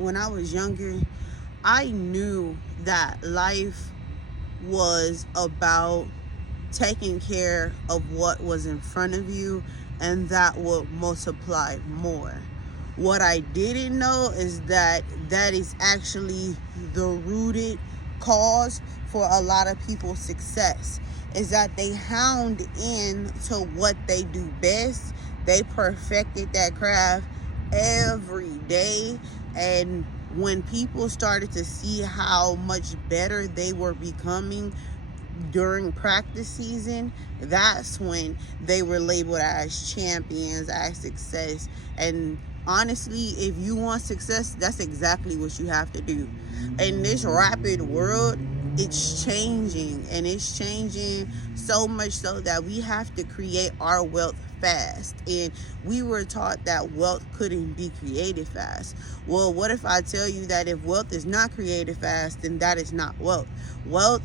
when I was younger, I knew that life was about taking care of what was in front of you, and that will multiply more. What I didn't know is that that is actually the rooted cause for a lot of people's success, is that they hound in to what they do best. They perfected that craft every day, and when people started to see how much better they were becoming during practice season, that's when they were labeled as champions, as success. And honestly, if you want success, that's exactly what you have to do. In this rapid world, it's changing, and it's changing so much so that we have to create our wealth fast. And we were taught that wealth couldn't be created fast. Well, what if I tell you that if wealth is not created fast, then that is not wealth? Wealth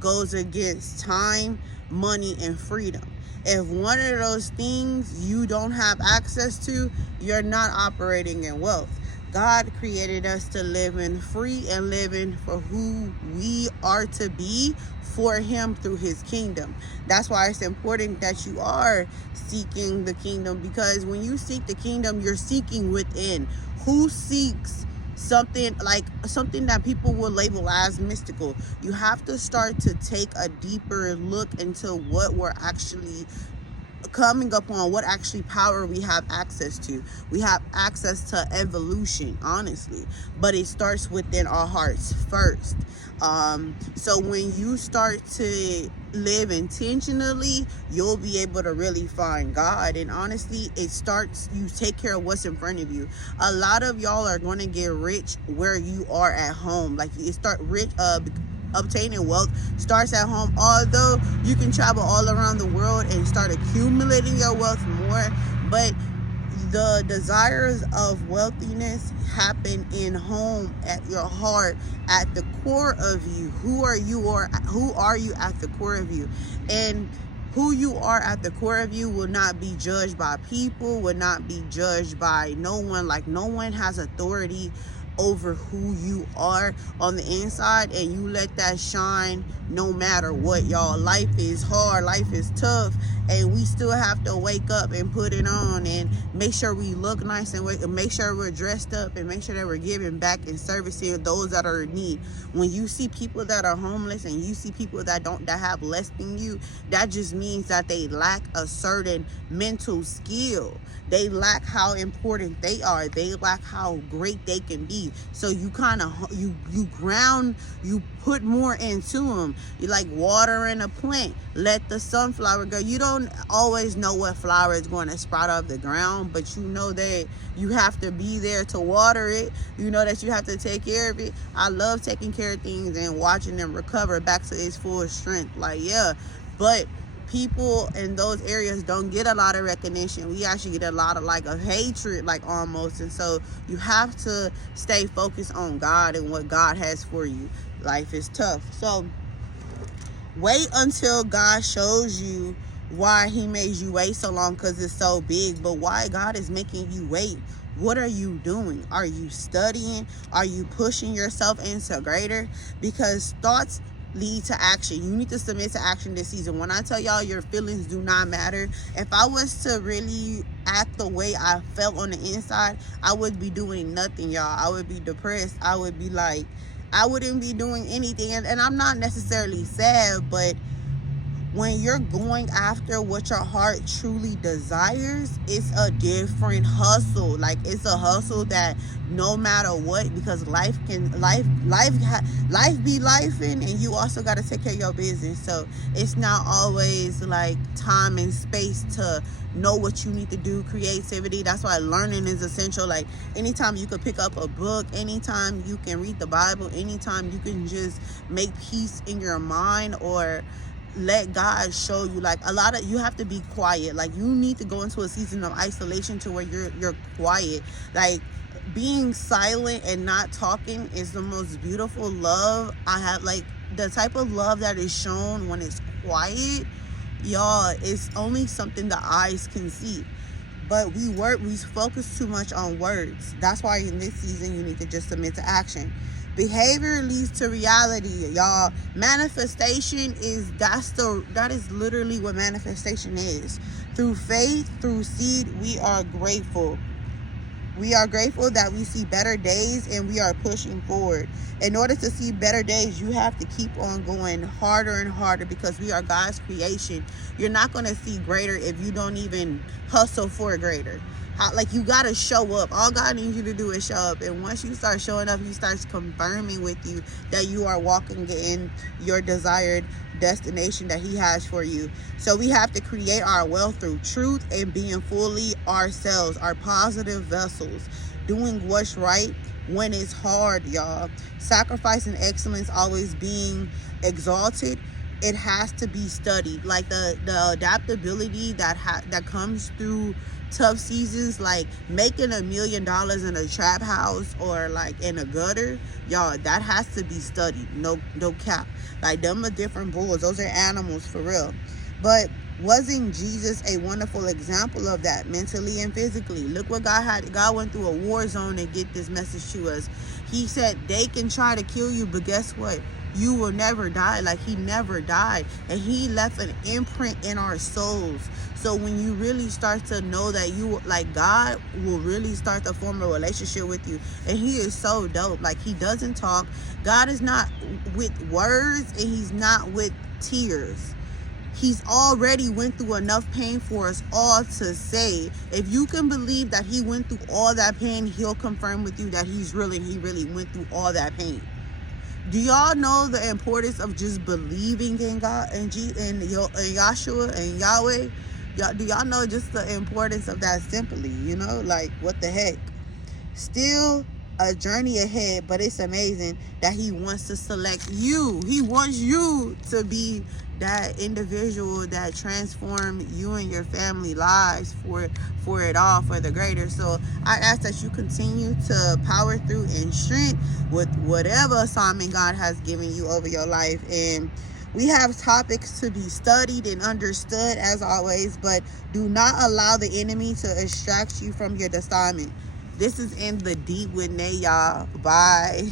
goes against time, money, and freedom. If one of those things you don't have access to, you're not operating in wealth. God created us to live in free and living for who we are to be for Him through His kingdom. That's why it's important that you are seeking the kingdom, because when you seek the kingdom, you're seeking within. Who seeks something that people will label as mystical? You have to start to take a deeper look into what we're actually coming up on, what actually power we have access to. We have access to evolution, honestly, but it starts within our hearts first. So when you start to live intentionally, you'll be able to really find God. And honestly, it starts, you take care of what's in front of you. A lot of y'all are going to get rich where you are at home. Like, you start rich, obtaining wealth starts at home. Although you can travel all around the world and start accumulating your wealth more, but the desires of wealthiness happen in home, at your heart, at the core of you. Who are you at the core of you? And who you are at the core of you will not be judged by people, will not be judged by no one. Like, no one has authority over who you are on the inside, and you let that shine no matter what. Y'all, life is hard, life is tough, and we still have to wake up and put it on and make sure we look nice, and make sure we're dressed up, and make sure that we're giving back and servicing those that are in need. When you see people that are homeless, and you see people that have less than you, that just means that they lack a certain mental skill. They lack how important they are. They lack how great they can be. So you kind of, you ground, you put more into them. You like watering a plant. Let the sunflower go. You don't always know what flower is going to sprout out of the ground, but you know that you have to be there to water it. You know that you have to take care of it. I love taking care of things and watching them recover back to its full strength. Like, yeah, but people in those areas don't get a lot of recognition. We actually get a lot of a hatred, like, almost. And so you have to stay focused on God and what God has for you. Life is tough. So wait until God shows you why He made you wait so long, because it's so big. But why God is making you wait? What are you doing? Are you studying? Are you pushing yourself into greater? Because thoughts lead to action. You need to submit to action this season. When I tell y'all, your feelings do not matter. If I was to really act the way I felt on the inside, I would be doing nothing, y'all. I would be depressed. I would be like, I wouldn't be doing anything. And I'm not necessarily sad, but when you're going after what your heart truly desires, it's a different hustle. Like, it's a hustle that no matter what, because life be lifing, and you also got to take care of your business. So it's not always like time and space to know what you need to do. Creativity, that's why learning is essential. Like, anytime you could pick up a book, anytime you can read the Bible, anytime you can just make peace in your mind, or let God show you. Like, you have to be quiet. Like, you need to go into a season of isolation to where you're quiet. Like, being silent and not talking is the most beautiful love I have. Like, the type of love that is shown when it's quiet, y'all, it's only something the eyes can see. But we focus too much on words. That's why in this season you need to just submit to action. Behavior leads to reality, y'all. Manifestation that is literally what manifestation is. Through faith, through seed, we are grateful. We are grateful that we see better days and we are pushing forward. In order to see better days, you have to keep on going harder and harder, because we are God's creation. You're not going to see greater if you don't even hustle for greater. You got to show up. All God needs you to do is show up. And once you start showing up, He starts confirming with you that you are walking in your desired destination that He has for you. So we have to create our wealth through truth and being fully ourselves, our positive vessels, doing what's right when it's hard, y'all. Sacrifice and excellence always being exalted. It has to be studied. Like the adaptability that comes through tough seasons, like making $1 million in a trap house or like in a gutter, y'all, that has to be studied. No cap. Like, them are different bulls. Those are animals for real. But wasn't Jesus a wonderful example of that, mentally and physically? Look what God went through a war zone to get this message to us. He said they can try to kill you, but guess what? You will never die. Like, He never died, and He left an imprint in our souls. So when you really start to know that God will really start to form a relationship with you, and He is so dope. Like, He doesn't talk. God is not with words, and He's not with tears. He's already went through enough pain for us all to say, if you can believe that He went through all that pain, He'll confirm with you that He really went through all that pain. Do y'all know the importance of just believing in God and Yahshua and Yahweh? Do y'all know just the importance of that simply? Like, what the heck? Still a journey ahead, but it's amazing that He wants to select you. He wants you to be that individual that transform you and your family lives for it all, for the greater. So I ask that you continue to power through in strength with whatever assignment God has given you over your life. And we have topics to be studied and understood as always, but do not allow the enemy to distract you from your assignment. This is In the Deep with Nay, y'all. Bye.